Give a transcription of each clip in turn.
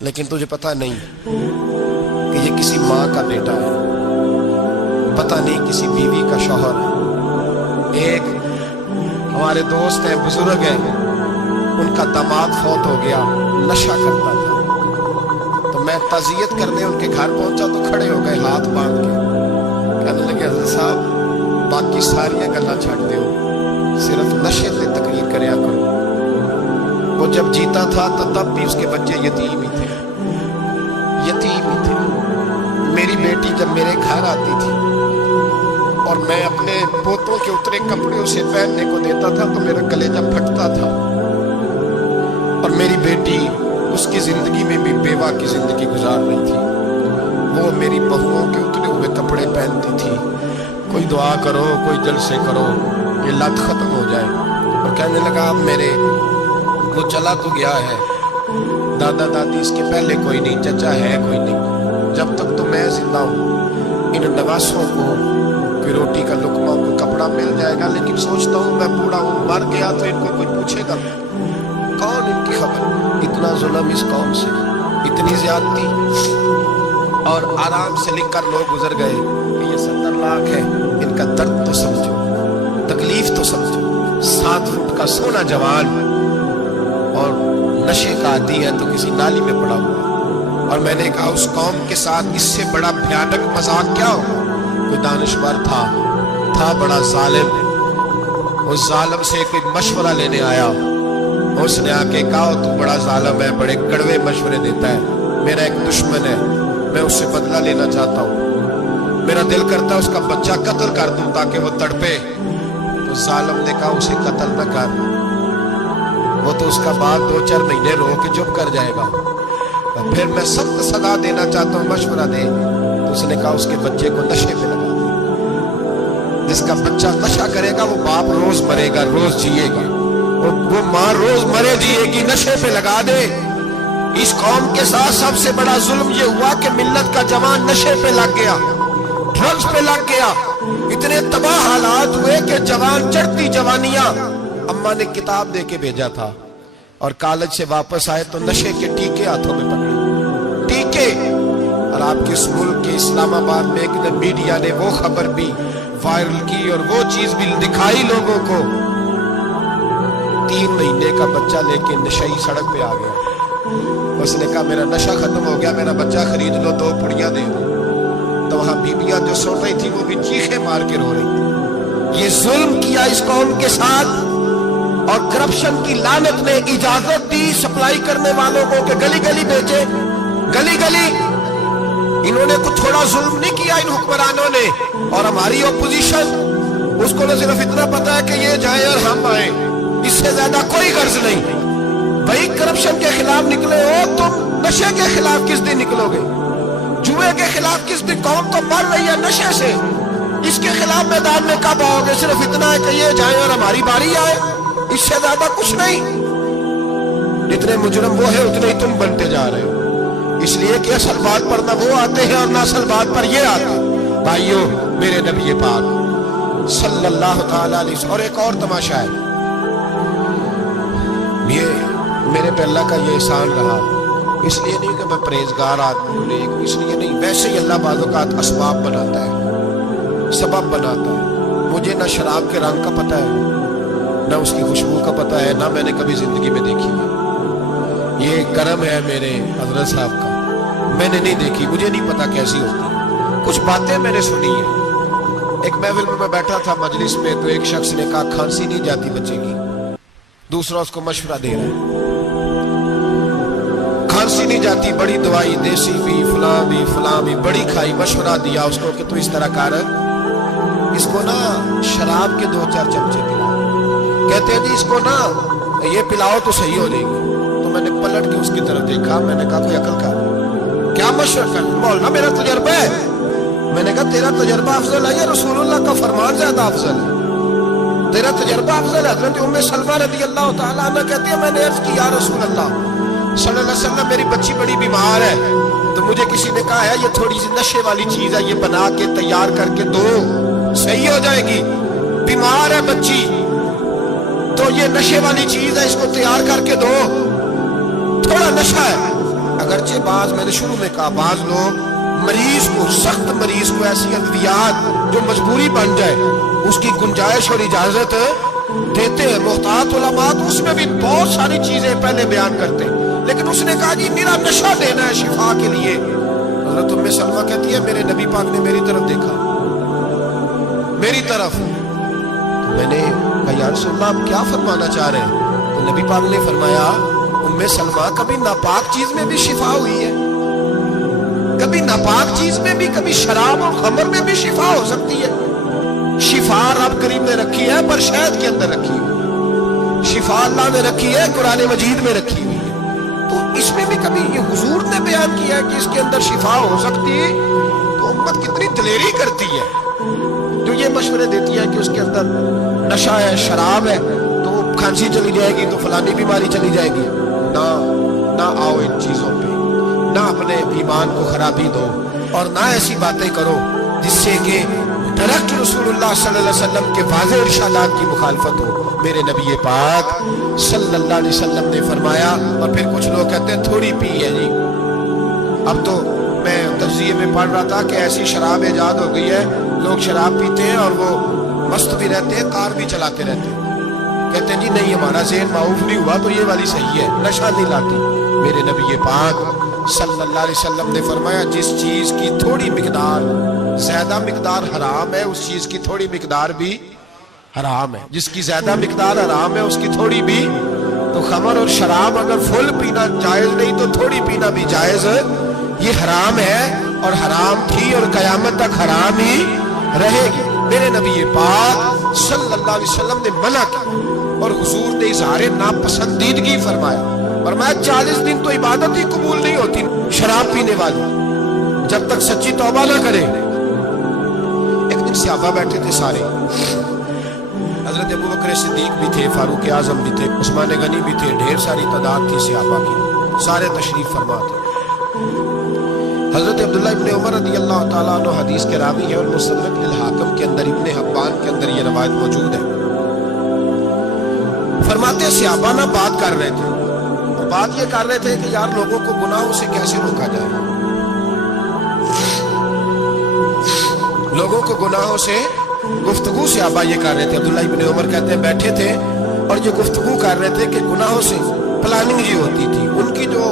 لیکن تجھے پتہ نہیں کہ یہ کسی ماں کا بیٹا ہے، پتہ نہیں کسی بیوی کا شوہر ہے۔ ایک ہمارے دوست ہیں، بزرگ ہیں، ان کا داماد فوت ہو گیا، نشہ کرتا تھا۔ تو میں تعزیت کرنے ان کے گھر پہنچا تو کھڑے ہو گئے ہاتھ باندھ کے، کہنے لگے حضرت صاحب باقی ساری گلاں چھڑ دیو، صرف نشے تے تقریر کریا کرو۔ وہ جب جیتا تھا تو تب بھی اس کے بچے یتیم ہی تھے، یتیم ہی تھے۔ میری بیٹی جب میرے گھر آتی تھی اور میں اپنے پوتوں کے اترے کپڑے اسے پہننے کو دیتا تھا تو میرا کلیجہ پھٹتا تھا، اور میری بیٹی اس کی زندگی میں بھی بیوہ کی زندگی گزار رہی تھی۔ وہ میری بہوؤں کے اترے ہوئے کپڑے پہنتی تھی۔ کوئی دعا کرو، کوئی جلسے کرو، یہ لت ختم ہو جائے۔ اور کہنے لگا اب میرے وہ چلا تو گیا ہے، دادا دادی اس کے پہلے کوئی نہیں، چچا ہے کوئی نہیں، جب تک تو میں زندہ ہوں ان نواسوں کو کوئی روٹی کا لقمہ، کوئی کپڑا مل جائے گا۔ لیکن سوچتا ہوں میں بوڑھا ہوں، مر گیا تو ان کو کوئی پوچھے گا کون؟ ان کی خبر؟ اتنا ظلم اس قوم سے، اتنی زیادتی، اور آرام سے لکھ کر لوگ گزر گئے کہ یہ 70 لاکھ ہے۔ ان کا درد تو سمجھو، تکلیف تو سمجھو۔ 7 فٹ کا سونا جوان اور نشے کا عادی ہے تو کسی نالی میں پڑا ہوا۔ اور میں نے کہا اس قوم کے ساتھ اس سے بڑا بھیانک مذاق کیا ہو؟ کوئی دانشور تھا بڑا ظالم، اس ظالم سے کوئی مشورہ لینے آیا، اس نے آ کے کہا تو بڑا ظالم ہے، بڑے کڑوے مشورے دیتا ہے، میرا ایک دشمن ہے، میں اس سے بدلہ لینا چاہتا ہوں، میرا دل کرتا ہے اس کا بچہ قتل کر دوں تاکہ وہ تڑپے۔ تو ظالم نے کہا اسے قتل نہ کر، وہ تو اس کا بعد 2-4 مہینے رو کے چپ کر جائے گا، پھر میں سخت سزا دینا چاہتا ہوں، مشورہ دے۔ تو اس نے کہا اس کے بچے کو نشے پہ لگا دے، جس کا بچہ نشہ کرے گا وہ باپ روز مرے گا، روز جیے گا، اور وہ ماں روز مرے جیے گی، نشے پہ لگا دے۔ اس قوم کے ساتھ سب سے بڑا ظلم یہ ہوا کہ ملت کا جوان نشے پہ لگ گیا، ڈرگز پہ لگ گیا۔ اتنے تباہ حالات ہوئے کہ جوان چڑھتی جوانیاں، اماں نے کتاب دے کے بھیجا تھا، اور کالج سے واپس آئے تو نشے کے ٹیکے ہاتھوں میں پکڑے، ٹیکے۔ اور آپ کے اس ملک کے اسلام آباد میں ایک دن میڈیا نے وہ خبر بھی وائرل کی اور وہ چیز بھی دکھائی لوگوں کو، 3 مہینے کا بچہ لے کے نشئی سڑک پہ آ گیا۔ اس نے کہا میرا نشہ ختم ہو گیا، میرا بچہ خرید لو، 2 پڑیاں دے دو۔ تو وہاں بیبیاں جو سو رہی تھی وہ بھی چیخیں مار کے رو رہی تھی۔ یہ ظلم کیا اس قوم کے ساتھ، اور کرپشن کی لعنت نے اجازت دی سپلائی کرنے والوں کو کہ گلی گلی بیچے، گلی گلی۔ انہوں نے کچھ تھوڑا ظلم نہیں کیا ان حکمرانوں نے، اور ہماری اپوزیشن اس کو نہ صرف اتنا پتا ہے کہ یہ جائے اور ہم آئیں، اس سے زیادہ کوئی غرض نہیں۔ بھائی کرپشن کے خلاف نکلے ہو، تم نشے کے خلاف کس دن نکلو گے؟ جوئے کے خلاف کس دن؟ قوم تو مر رہی ہے نشے سے، اس کے خلاف میدان میں کب آؤ گے؟ صرف اتنا ہے کہ یہ جائیں اور ہماری باری آئے، اس سے زیادہ کچھ نہیں۔ جتنے مجرم وہ ہیں اتنے ہی تم بنتے جا رہے ہو، اس لیے کہ اصل بات پر نہ وہ آتے ہیں اور نہ اصل بات پر یہ آتے۔ بھائیو، میرے نبی پاک صلی اللہ تعالیٰ علیہ وسلم، اور ایک اور تماشا ہے، یہ میرے پہ اللہ کا یہ احسان رہا، اس لیے نہیں کہ میں پرہیزگار آدمی ہوں، لیکن اس لیے نہیں، ویسے ہی اللہ بعض اوقات اسباب بناتا ہے، سبب بناتا ہے۔ مجھے نہ شراب کے رنگ کا پتہ ہے، نہ اس کی خوشبو کا پتہ ہے، نہ میں نے کبھی زندگی میں دیکھی ہے۔ یہ کرم ہے میرے حضرت صاحب کا، میں نے نہیں دیکھی، مجھے نہیں پتا کیسی ہوتی، کچھ باتیں میں نے سنی ہیں۔ ایک محفل میں بیٹھا تھا مجلس میں، تو ایک شخص نے کہا کھانسی نہیں جاتی بچے کی، دوسرا اس کو مشورہ دے رہا ہے، کھانسی نہیں جاتی، بڑی دوائی دیسی بھی فلاں بھی بڑی کھائی، مشورہ دیا اس کو کہ تو اس طرح کر، اس کو نا شراب کے 2-4 چمچے پلا، کہتے ہیں جی اس کو نا یہ پلاؤ تو صحیح ہو جائے گی۔ تو میں نے پلٹ کے اس کی طرف دیکھا، میں نے کہا کوئی عقل کا کیا مشورہ کر؟ بولنا میرا تجربہ ہے۔ میں نے کہا تیرا تجربہ افضل ہے یا رسول اللہ کا فرمان زیادہ افضل ہے؟ تیرا تجربہ افضل ہے۔ حضرت ام سلمہ رضی اللہ تعالیٰ عنہ کہتی ہے میں نے عرض کی یا رسول اللہ صلی اللہ علیہ وسلم میری بچی بڑی بیمار ہے، تو مجھے کسی نے کہا ہے یہ تھوڑی سی نشے والی چیز ہے، یہ بنا کے تیار کر کے دو، صحیح ہو جائے گی۔ بیمار ہے بچی تو یہ نشے والی چیز ہے، اس کو تیار کر کے دو، تھوڑا نشہ ہے۔ اگرچہ بعض، میں نے شروع میں کہا، بعض لوگ مریض کو، سخت مریض کو ایسی ادویات جو مجبوری بن جائے اس کی گنجائش اور اجازت دیتے ہیں۔ محتاط علماء تو اس میں بھی بہت ساری چیزیں پہلے بیان کرتے ہیں، لیکن اس نے کہا جی میرا نشہ دینا ہے شفا کے لیے۔ حضرت ام سلمہ کہتی ہے میرے نبی پاک نے میری طرف دیکھا، میری طرف۔ میں نے کہا یا رسول اللہ آپ کیا فرمانا چاہ رہے ہیں؟ تو نبی پاک نے فرمایا ام سلمہ کبھی ناپاک چیز میں بھی شفا ہوئی ہے، کبھی ناپاک چیز میں بھی، کبھی شراب اور خمر میں بھی شفا ہو سکتی ہے۔ شفا رب کریم نے رکھی ہے پر شہد کے اندر رکھی ہے، شفا اللہ نے رکھی ہے قرآن مجید میں رکھی ہوئی ہے۔ تو اس میں بھی کبھی یہ حضور نے بیان کیا ہے کہ اس کے اندر شفا ہو سکتی ہے، تو امت کتنی دلیری کرتی ہے جو یہ مشورے دیتی ہے کہ اس کے اندر نشہ ہے، شراب ہے، تو کھانسی چلی جائے گی تو فلانی بیماری چلی جائے گی۔ نہ آؤ ان چیزوں پہ، نہ اپنے ایمان کو خرابی دو، اور نہ ایسی باتیں کرو جس سے کہ ڈائریکٹ رسول اللہ صلی اللہ علیہ وسلم کے واضح ارشادات کی مخالفت ہو۔ میرے نبی پاک صلی اللہ علیہ وسلم نے فرمایا، اور پھر کچھ لوگ کہتے ہیں تھوڑی پی ہے جی۔ اب تو میں تجزیے میں پڑھ رہا تھا کہ ایسی شراب ایجاد ہو گئی ہے، لوگ شراب پیتے ہیں اور وہ مست بھی رہتے ہیں، کار بھی چلاتے رہتے ہیں، کہتے ہیں جی نہیں ہمارا ذہن معاف نہیں ہوا تو یہ والی صحیح ہے، نشہ نہیں لاتی۔ میرے نبی پاک صلی اللہ علیہ وسلم نے فرمایا جس چیز کی تھوڑی مقدار، زیادہ مقدار حرام ہے اس چیز کی تھوڑی مقدار بھی حرام ہے، جس کی زیادہ مقدار حرام ہے اس کی تھوڑی بھی۔ تو خمر اور شراب اگر فل پینا جائز نہیں تو تھوڑی پینا بھی جائز، یہ حرام ہے اور حرام تھی اور قیامت تک حرام ہی رہے گی۔ میرے نبی پاک صلی اللہ علیہ وسلم نے منع کیا اور حضور نے اظہار ناپسندیدگی فرمایا، فرمایا 40 دن تو عبادت ہی قبول نہیں ہوتی شراب پینے والی جب تک سچی توبہ نہ کرے۔ ایک دن صحابہ بیٹھے تھے سارے، حضرت ابو بکر صدیق بھی تھے، فاروق اعظم بھی تھے، عثمان غنی بھی تھے، ڈھیر ساری تعداد تھی صحابہ کی، سارے تشریف فرما تھے۔ حضرت عبداللہ ابن عمر رضی اللہ تعالیٰ عنہ حدیث کے راوی ہے، اور مستدرک الحاکم کے اندر، ابن حبان کے اندر یہ روایت موجود ہے۔ فرماتے ہیں صحابہ نہ بات کر رہے تھے، بات یہ کر رہے تھے کہ یار لوگوں کو گناہوں سے کیسے روکا جائے، لوگوں کو گناہوں سے گفتگو صحابہ یہ کر رہے تھے۔ عبداللہ ابن عمر کہتے ہیں بیٹھے تھے اور یہ گفتگو کر رہے تھے کہ گناہوں سے پلاننگ یہ ہوتی تھی، ان کی جو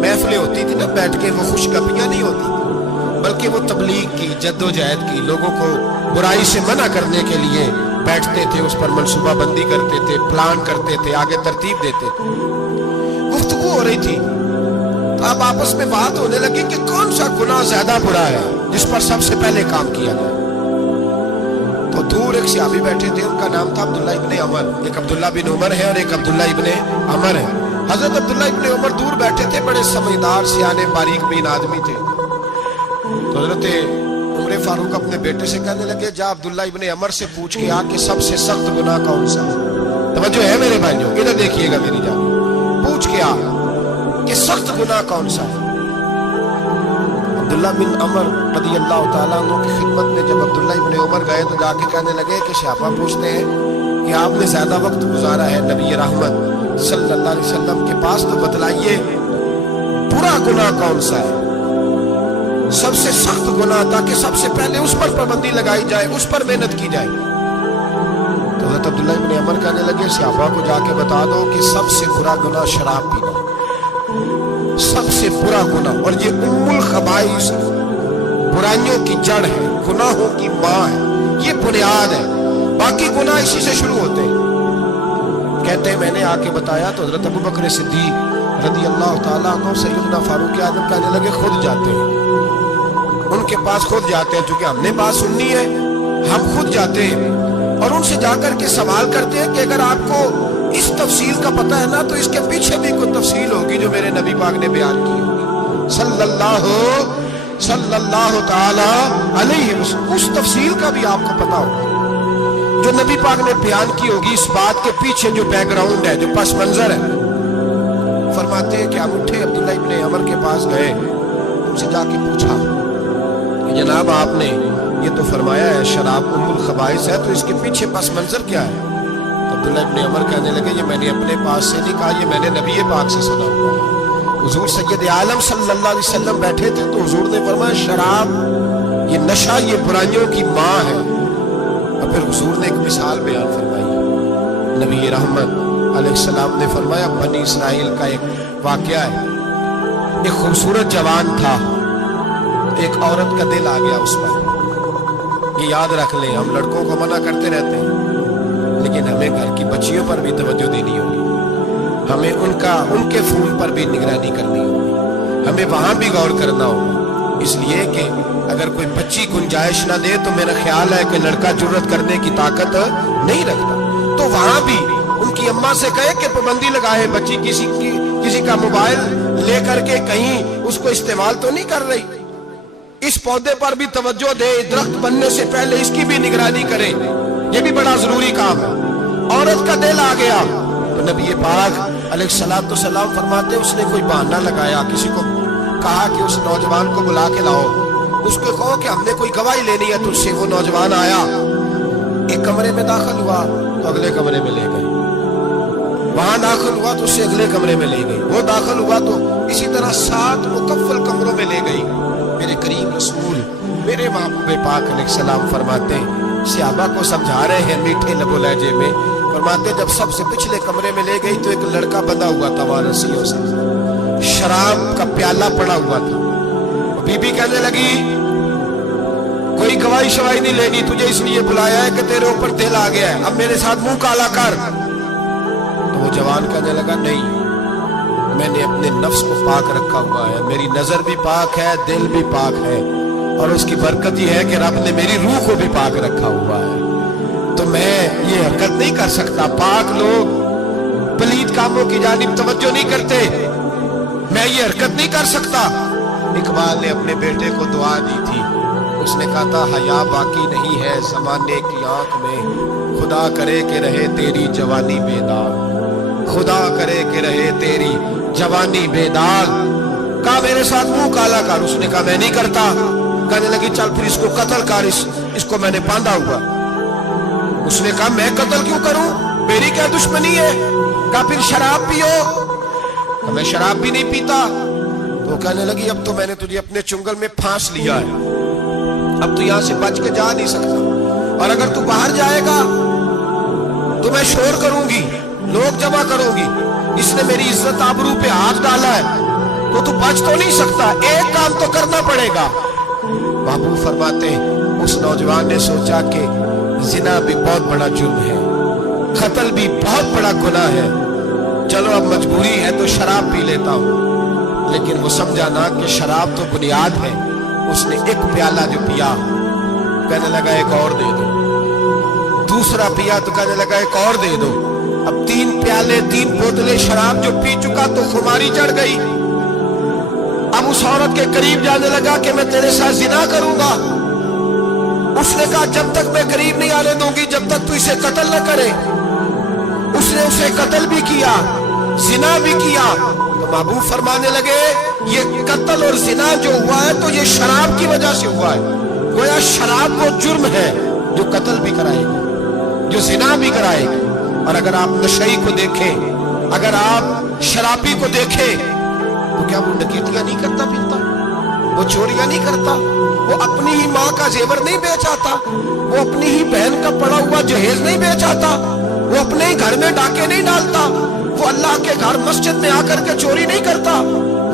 محفلیں ہوتی تھی نا بیٹھ کے، وہ خوش گپیاں نہیں ہوتی بلکہ وہ تبلیغ کی، جد و جہد کی، لوگوں کو برائی سے منع کرنے کے لیے بیٹھتے تھے، اس پر منصوبہ بندی کرتے تھے، پلان کرتے تھے، آگے ترتیب دیتے تھے۔ گفتگو ہو رہی تھی تو اب آپس میں بات ہونے لگی کہ کون سا گناہ زیادہ برا ہے جس پر سب سے پہلے کام کیا جائے۔ تو دور ایک صحابی بیٹھے تھے، ان کا نام تھا عبداللہ ابن عمر، ایک عبداللہ بن عمر ہے اور ایک عبداللہ ابن عمر ہے۔ حضرت عبداللہ ابن عمر دور بیٹھے تھے، بڑے سمجھدار سیانے باریک بین آدمی تھے۔ تو حضرت عمر فاروق اپنے بیٹے سے کہنے لگے جا عبداللہ ابن عمر سے پوچھ کے آ کہ سب سے سخت گناہ کون سا ہے۔ توجہ ہے میرے بھائیوں، ادھر دیکھیے گا میری جان، پوچھ کے آ کہ سخت گناہ کون سا ہے۔ عبداللہ بن عمر رضی اللہ تعالیٰ عنہ کی خدمت میں جب عبداللہ ابن عمر گئے تو جا کے کہنے لگے کہ صحابہ پوچھتے ہیں کہ آپ نے زیادہ وقت گزارا ہے نبی رحمت صلی اللہ علیہ وسلم کے پاس، تو بتلائیے برا گناہ کون سا ہے، سب سے سخت گناہ، تاکہ سب سے پہلے اس پر پابندی لگائی جائے، اس پر محنت کی جائے۔ تو حضرت عبداللہ ابن عمر کہنے لگے صحابہ کو جا کے بتا دو کہ سب سے برا گناہ شراب پینا، سب سے برا گناہ، اور یہ ام الخبائث برائیوں کی جڑ ہے، گناہوں کی ماں ہے، یہ بنیاد ہے، باقی گناہ اسی سے شروع ہوتے ہیں۔ کہتے ہیں میں نے آ کے بتایا تو حضرت ابو بکر صدیق رضی اللہ تعالیٰ عنہ سیدنا فاروق اعظم کہنے لگے خود جاتے ہیں، ان کے پاس خود جاتے ہیں، چونکہ ہم نے بات سننی ہے ہم خود جاتے ہیں اور ان سے جا کر کے سوال کرتے ہیں کہ اگر آپ کو اس تفصیل کا پتہ ہے نا تو اس کے پیچھے بھی کوئی تفصیل ہوگی جو میرے نبی پاک نے بیان کی ہوگی صلی اللہ تعالی علیہ وسلم، اس تفصیل کا بھی آپ کو پتہ ہوگا جو نبی پاک نے بیان کی ہوگی، اس بات کے پیچھے جو بیک گراؤنڈ ہے، جو پس منظر ہے۔ فرماتے ہیں کہ ہم اٹھے، عبداللہ ابن عمر کے پاس گئے، ان سے جا کے پوچھا کہ جناب آپ نے یہ تو فرمایا ہے شراب ام الخبائث ہے، تو اس کے پیچھے پس منظر کیا ہے؟ عبداللہ ابن عمر کہنے لگے یہ میں نے اپنے پاس سے نہیں کہا، یہ میں نے نبی پاک سے سنا ہوا۔ حضور سید عالم صلی اللہ علیہ وسلم بیٹھے تھے تو حضور نے فرمایا شراب یہ نشہ یہ برائیوں کی ماں ہے. اور پھر حضور نے ایک مثال بیان فرمائی. نبی رحمت علیہ السلام نے فرمایا بنی اسرائیل کا ایک واقعہ ہے. ایک خوبصورت جوان تھا, ایک عورت کا دل آ گیا اس پر. یہ یاد رکھ لیں, ہم لڑکوں کو منع کرتے رہتے ہیں لیکن ہمیں گھر کی بچیوں پر بھی توجہ دینی ہوگی, ہمیں ان کے فون پر بھی نگرانی کرنی ہوگی, ہمیں وہاں بھی غور کرنا ہوگا. اس لیے کہ اگر کوئی بچی گنجائش نہ دے تو میرا خیال ہے کہ لڑکا جرت کرنے کی طاقت نہیں رکھتا. تو وہاں بھی ان کی اماں سے کہے کہ پابندی لگائے, بچی کسی کا موبائل لے کر کے کہیں اس کو استعمال تو نہیں کر رہی, اس پودے پر بھی توجہ دے, درخت بننے سے پہلے اس کی بھی نگرانی کرے, یہ بھی بڑا ضروری کام ہے. عورت کا دل آ گیا تو نبی پاک علیہ الصلوۃ والسلام فرماتے اس نے کوئی بہانہ لگایا, کسی کو کہا کہ اس نوجوان کو بلا کے لاؤ, اس کو کہو کہ ہم نے کوئی گواہی لینی ہے تجھ سے. وہ نوجوان آیا, ایک کمرے میں داخل ہوا تو اگلے کمرے میں لے گئے, وہاں داخل ہوا تو اس سے اگلے کمرے میں لے گئی, وہ داخل ہوا تو اسی طرح 7 مکفل کمروں میں لے گئی. میرے کریم رسول میرے محبوب پاک علیہ السلام فرماتے صحابہ کو سمجھا رہے ہیں میٹھے لب و لہجے میں, فرماتے جب سب سے پچھلے کمرے میں لے گئی تو ایک لڑکا بندھا ہوا تھا وہاں رسیوں سے, شراب کا پیالہ پڑا ہوا تھا. بی بی کہنے لگی کوئی گواہی شواہی نہیں لینی, تجھے اس لیے بلایا ہے کہ تیرے اوپر دل آ گیا ہے, اب میرے ساتھ منہ کالا کر. تو وہ جوان کہنے لگا نہیں, میں نے اپنے نفس کو پاک رکھا ہوا ہے, میری نظر بھی پاک ہے, دل بھی پاک ہے, اور اس کی برکت یہ ہے کہ رب نے میری روح کو بھی پاک رکھا ہوا ہے, تو میں یہ حرکت نہیں کر سکتا. پاک لوگ پلید کاموں کی جانب توجہ نہیں کرتے, میں یہ حرکت نہیں کر سکتا. اقبال نے اپنے بیٹے کو دعا دی تھی, اس نے کہا تھا حیا باقی نہیں ہے زمانے کی آنکھ میں, خدا کرے کہ رہے تیری جوانی بے داغ, خدا کرے کہ رہے تیری جوانی بے داغ. کہا میرے ساتھ منہ کالا کر, اس نے کہا میں نہیں کرتا. کہنے لگی چل پھر اس کو قتل کر, اس کو میں نے باندھا ہوا. اس نے کہا میں قتل کیوں کروں, میری کیا دشمنی ہے. کہا پھر شراب پیو, میں شراب بھی نہیں پیتا. تو کہنے لگی اب تو میں نے تجھے اپنے چنگل میں پھانس لیا ہے, اب تو یہاں سے بچ کے جا نہیں سکتا, اور اگر تو باہر جائے گا تو میں شور کروں گی, لوگ جمع کروں گی, اس نے میری عزت آبرو پہ ہاتھ ڈالا ہے, تو بچ تو نہیں سکتا, ایک کام تو کرنا پڑے گا. محبوب فرماتے اس نوجوان نے سوچا کہ زنا بھی بہت بڑا جرم ہے, قتل بھی بہت بڑا گناہ ہے, چلو اب مجبوری ہے تو شراب پی لیتا ہوں. لیکن وہ سمجھا نہ کہ شراب تو بنیاد ہے. اس نے ایک پیالہ جو پیا, کہنے لگا ایک اور دے دو, دوسرا پیا تو کہنے لگا ایک اور دے دو. اب 3 پیالے 3 بوتلیں شراب جو پی چکا تو خماری چڑھ گئی. اب اس عورت کے قریب جانے لگا کہ میں تیرے ساتھ زنا کروں گا. اس نے کہا جب تک میں قریب نہیں آنے دوں گی جب تک تو اسے قتل نہ کرے. اس نے اسے قتل بھی کیا, زنا بھی کیا. تو محبوب فرمانے لگے یہ قتل اور زنا جو ہوا ہے تو یہ شراب کی وجہ سے ہوا ہے. گویا شراب وہ جرم ہے جو قتل بھی کرائے گی, جو زنا بھی کرائے گی. اور اگر آپ نشئی کو دیکھیں, اگر آپ شرابی کو دیکھیں تو کیا وہ ڈکیتیاں نہیں کرتا پھرتا, وہ چوریاں نہیں کرتا, وہ اپنی ہی ماں کا زیور نہیں بیچ آتا, وہ اپنی ہی بہن کا پڑا ہوا جہیز نہیں بیچ آتا, وہ اپنے ہی گھر میں ڈاکے نہیں ڈالتا, وہ اللہ کے گھر مسجد میں آ کر کے چوری نہیں کرتا.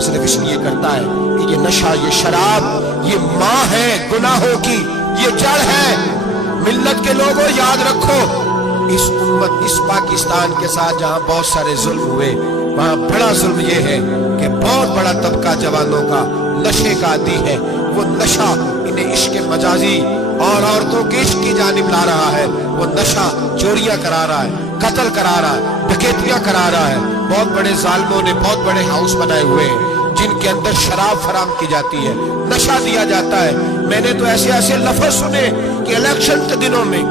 صرف اس لیے کرتا ہے کہ یہ نشہ, یہ شراب یہ ماں ہے گناہوں کی, یہ جڑ ہے. ملت کے لوگوں یاد رکھو, اس امت اس پاکستان کے ساتھ جہاں بہت سارے ظلم ہوئے وہاں بڑا ظلم یہ ہے کہ بہت بڑا طبقہ جوانوں کا نشے کا عادی ہے. وہ نشہ انہیں عشق مجازی اور عورتوں کے عشق کی جانب لا رہا ہے. وہ نشہ چوریاں کرا رہا ہے, قتل کرا رہا ہے, ڈکیتیاں کرا رہا ہے. بہت بڑے ظالموں نے بہت بڑے ہاؤس بنائے ہوئے ہیں جن کے اندر شراب فراہم کی جاتی ہے, نشہ دیا جاتا ہے. میں نے تو ایسے ایسے لفظ سنے کہ الیکشن کے دنوں میں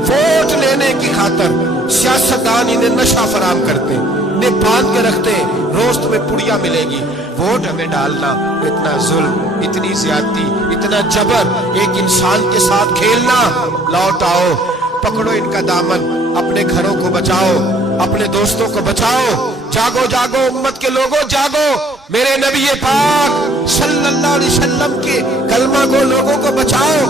ووٹ لینے کی خاطر سیاستدان انہیں نشہ فراہم کرتے, انہیں باندھ کے رکھتے, روز تمہیں پڑیا ملے گی, ووٹ ہمیں ڈالنا. اتنا ظلم, اتنی زیادتی, اتنا جبر, ایک انسان کے ساتھ کھیلنا. لوٹ آؤ, پکڑو ان کا دامن, اپنے گھروں کو بچاؤ, اپنے دوستوں کو بچاؤ. جاگو جاگو امت کے لوگوں جاگو, میرے نبی پاک صلی اللہ علیہ وسلم کے کلمہ کو لوگوں کو بچاؤ،